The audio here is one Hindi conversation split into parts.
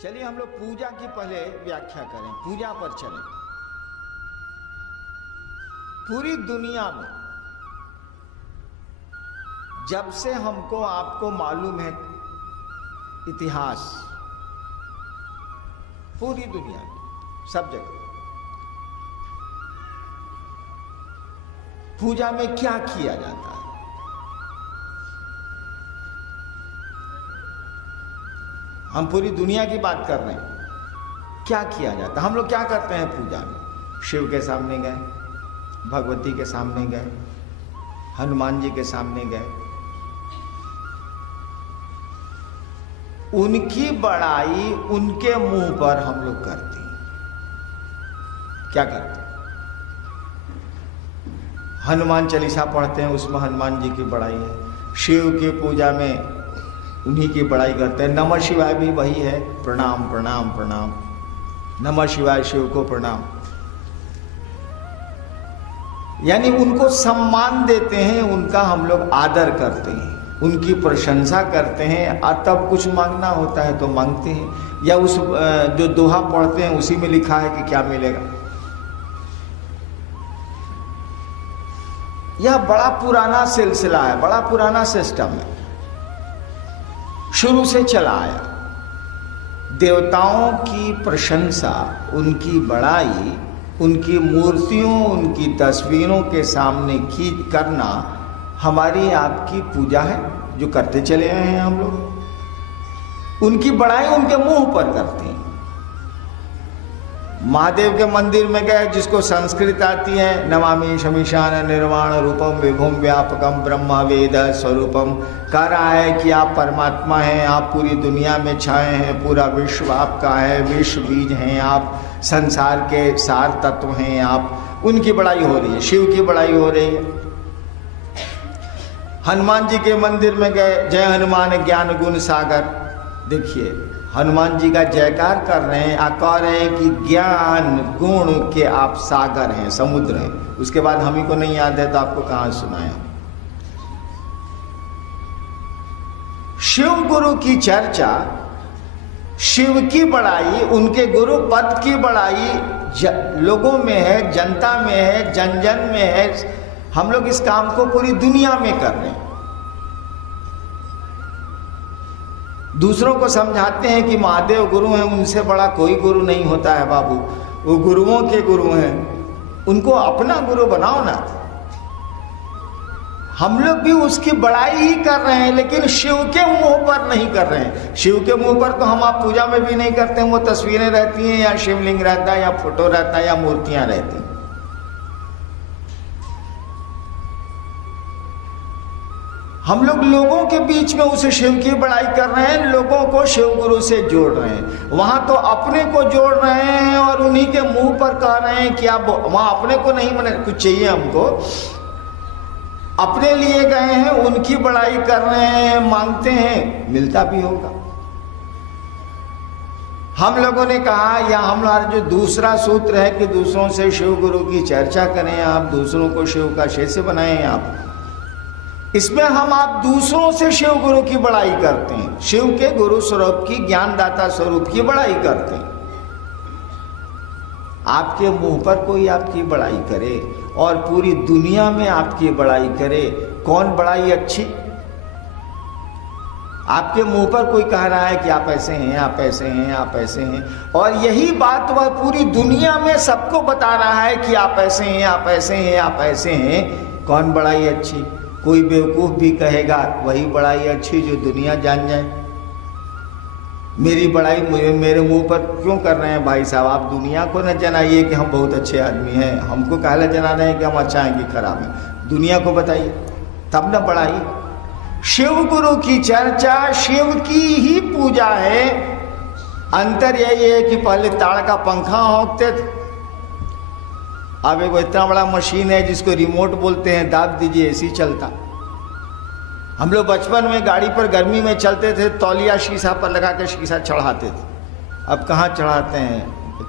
चलिए हम लोग पूजा की पहले व्याख्या करें, पूजा पर चलें। पूरी दुनिया में जब से हमको आपको मालूम है इतिहास, पूरी दुनिया में सब जगह पूजा में क्या किया जाता है? हम पूरी दुनिया की बात कर रहे हैं। क्या किया जाता है? हम लोग क्या करते हैं पूजा में? शिव के सामने गए, भगवती के सामने गए, हनुमान जी के सामने गए, उनकी बड़ाई उनके मुंह पर हम लोग करते हैं। क्या करते हैं? हनुमान चालीसा पढ़ते हैं, उसमें हनुमान जी की बड़ाई है। शिव की पूजा में उन्हीं की बड़ाई करते हैं। नमः शिवाय भी वही है, प्रणाम प्रणाम प्रणाम, नमः शिवाय, शिव को प्रणाम। यानी उनको सम्मान देते हैं, उनका हम लोग आदर करते हैं, उनकी प्रशंसा करते हैं। और तब कुछ मांगना होता है तो मांगते हैं, या उस जो दोहा पढ़ते हैं उसी में लिखा है कि क्या मिलेगा। यह बड़ा पुराना सिलसिला है, बड़ा पुराना सिस्टम है, शुरू से चला आया। देवताओं की प्रशंसा, उनकी बड़ाई, उनकी मूर्तियों, उनकी तस्वीरों के सामने की करना हमारी आपकी पूजा है, जो करते चले आए हैं हम लोग। उनकी बड़ाई उनके मुंह पर करते हैं। महादेव के मंदिर में गए, जिसको संस्कृत आती है, नमामि शमीशान निर्वाण रूपम विभुम व्यापकम ब्रह्म वेद स्वरूपम, कह रहा है कि आप परमात्मा हैं, आप पूरी दुनिया में छाए हैं, पूरा विश्व आपका है, विश्व बीज हैं आप, संसार के सार तत्व हैं आप। उनकी बड़ाई हो रही है, शिव की बड़ाई हो रही है। हनुमान जी के मंदिर में गए, जय हनुमान ज्ञान गुण सागर, देखिए हनुमान जी का जयकार कर रहे हैं, कह रहे हैं कि ज्ञान गुण के आप सागर हैं, समुद्र हैं। उसके बाद हम ही को नहीं याद है तो आपको कहां सुनाया। शिव गुरु की चर्चा, शिव की बड़ाई, उनके गुरु पद की बड़ाई लोगों में है, जनता में है, जन जन में है। हम लोग इस काम को पूरी दुनिया में कर रहे हैं। दूसरों को समझाते हैं कि महादेव गुरु हैं, उनसे बड़ा कोई गुरु नहीं होता है बाबू, वो गुरुओं के गुरु हैं, उनको अपना गुरु बनाओ ना। हम लोग भी उसकी बड़ाई ही कर रहे हैं, लेकिन शिव के मुंह पर नहीं कर रहे हैं। शिव के मुंह पर तो हम आप पूजा में भी नहीं करते हैं, वो तस्वीरें रहती हैं, या शिवलिंग रहता है, या फोटो रहता है, या मूर्तियां रहती हैं। हम लोग लोगों के बीच में उसे शिव की बड़ाई कर रहे हैं, लोगों को शिव गुरु से जोड़ रहे हैं। वहां तो अपने को जोड़ रहे हैं और उन्हीं के मुंह पर कह रहे हैं कि आप वहां अपने को नहीं, मने कुछ चाहिए हमको, अपने लिए गए हैं, उनकी बड़ाई कर रहे हैं, मांगते हैं, मिलता भी होगा। हम लोगों ने कहा, या हमारा जो दूसरा सूत्र है कि दूसरों से शिव गुरु की चर्चा करें आप, दूसरों को शिव का शिष्य बनाएं आप। इसमें हम आप दूसरों से शिव गुरु की बड़ाई करते हैं, शिव के गुरु स्वरूप की, ज्ञानदाता स्वरूप की बड़ाई करते हैं। आपके मुंह पर कोई आपकी बड़ाई करे और पूरी दुनिया में आपकी बड़ाई करे, कौन बड़ाई अच्छी? आपके मुंह पर कोई कह रहा है कि आप ऐसे हैं, आप ऐसे हैं, आप ऐसे हैं, और यही बात वह पूरी दुनिया में सबको बता रहा है कि आप ऐसे हैं, आप ऐसे हैं, आप ऐसे हैं। कौन बड़ाई अच्छी? कोई बेवकूफ भी कहेगा वही बड़ाई अच्छी जो दुनिया जान जाए। मेरी बड़ाई मेरे मुंह पर क्यों कर रहे हैं भाई साहब? आप दुनिया को न जनाइए कि हम बहुत अच्छे आदमी हैं, हमको कहला जना रहे हैं कि हम अच्छा हैं कि खराब हैं। दुनिया को बताइए, तब न बड़ाई। शिव गुरु की चर्चा, शिव की ही पूजा है। अंतर यही है कि पहले ताड़ का पंखा होते थे, अब एक इतना बड़ा मशीन है जिसको रिमोट बोलते हैं, दाब दीजिए एसी चलता। हम लोग बचपन में गाड़ी पर गर्मी में चलते थे, तौलिया शीशा पर लगा के शीशा चढ़ाते थे। अब कहाँ चढ़ाते हैं?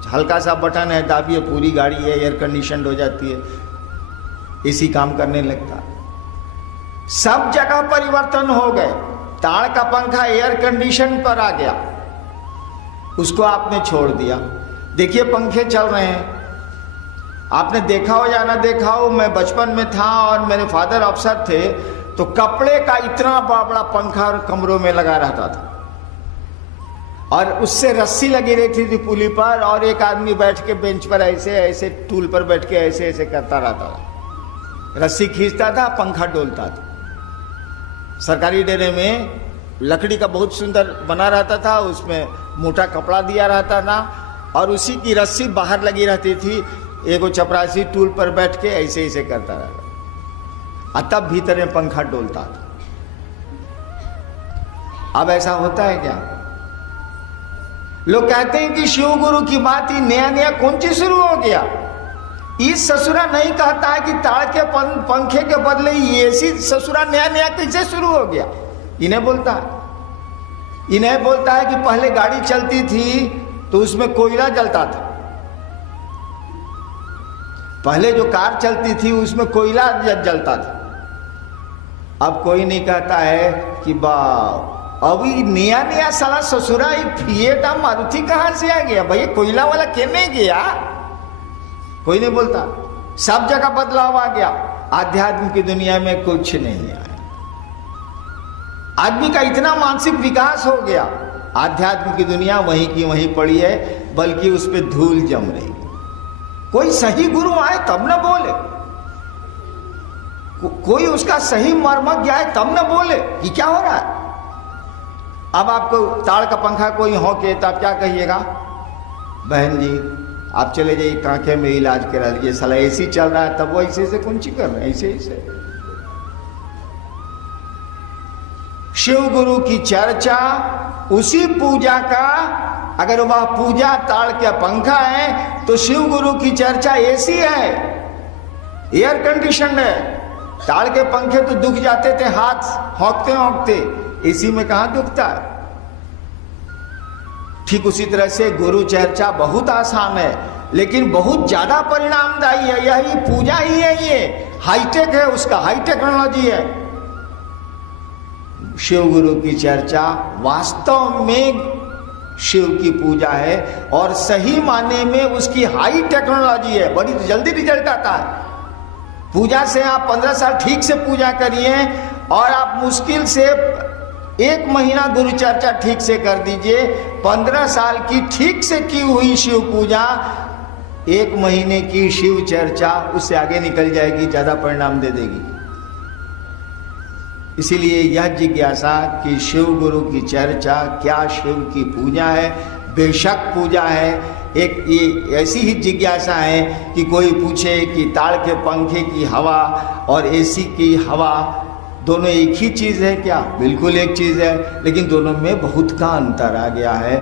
हल्का सा बटन है, दाबिए, पूरी गाड़ी है, एयर कंडीशन हो जाती है, एसी काम करने लगता। सब जगह परिवर्तन हो गए। ताड़ का पंखा एयर कंडीशन पर आ गया। उसको आपने छोड़ दिया। देखिए पंखे चल रहे हैं, आपने देखा हो या ना देखा हो, मैं बचपन में था और मेरे फादर अफसर थे, तो कपड़े का इतना बड़ा पंखा कमरों में लगा रहता था और उससे रस्सी लगी रहती थी पुली पर, और एक आदमी बैठ के बेंच पर ऐसे ऐसे टूल पर बैठ के ऐसे ऐसे करता रहता था, रस्सी खींचता था, पंखा डोलता था। सरकारी डेरे में लकड़ी का बहुत सुंदर बना रहता था, उसमें मोटा कपड़ा दिया रहता था और उसी की रस्सी बाहर लगी रहती थी। एगो चपरासी टूल पर बैठ के ऐसे ऐसे करता रहता, तब भीतर में पंखा डोलता था। अब ऐसा होता है क्या? लोग कहते हैं कि शिव गुरु की बात ही नया नया कौन चीज शुरू हो गया। इस ससुरा नहीं कहता है कि ताड़ के पंखे के बदले ऐसी ससुरा नया नया कैसे शुरू हो गया। इन्हें बोलता है कि पहले गाड़ी चलती थी तो उसमें कोयला जलता था, पहले जो कार चलती थी उसमें कोयला जलता था। अब कोई नहीं कहता है कि अभी नया नया साला ससुरा एक फिएट मारुति कहां से आ गया भाई, कोयला वाला कहने गया, कोई नहीं बोलता। सब जगह बदलाव आ गया, आध्यात्म की दुनिया में कुछ नहीं आया। आदमी का इतना मानसिक विकास हो गया, आध्यात्म की दुनिया वहीं की वहीं पड़ी है, बल्कि उस पर धूल जम रही। कोई सही गुरु आए तब न बोले, कोई उसका सही मर्मज्ञ आए तब न बोले कि क्या हो रहा है। अब आपको ताड़ का पंखा कोई हो के तो आप क्या कहिएगा? बहन जी आप चले जाइए कांखे में इलाज करा लीजिए, साला ऐसी चल रहा है तब वो ऐसे से कुंची कर रहे हैं, ऐसे ऐसे। शिव गुरु की चर्चा, उसी पूजा का, अगर वह पूजा ताड़ का पंखा है तो शिव गुरु की चर्चा ऐसी है, एयर कंडीशन है। ताड़ के पंखे तो दुख जाते थे हाथ होंकते होंकते, इसी में कहां दुखता है। ठीक उसी तरह से गुरु चर्चा बहुत आसान है लेकिन बहुत ज्यादा परिणामदायी है। यही पूजा ही है, ये हाईटेक है, उसका हाई टेक्नोलॉजी है। शिव गुरु की चर्चा वास्तव में शिव की पूजा है और सही माने में उसकी हाई टेक्नोलॉजी है, बड़ी जल्दी रिजल्ट आता है। पूजा से आप 15 साल ठीक से पूजा करिए और आप मुश्किल से 1 महीना गुरु चर्चा ठीक से कर दीजिए, 15 साल की ठीक से की हुई शिव पूजा 1 महीने की शिव चर्चा उससे आगे निकल जाएगी, ज्यादा परिणाम दे देगी। इसीलिए यह जिज्ञासा कि शिव गुरु की चर्चा क्या शिव की पूजा है? बेशक पूजा है। एक ये ऐसी ही जिज्ञासा है कि कोई पूछे कि ताड़ के पंखे की हवा और एसी की हवा दोनों एक ही चीज है क्या? बिल्कुल एक चीज है, लेकिन दोनों में बहुत का अंतर आ गया है।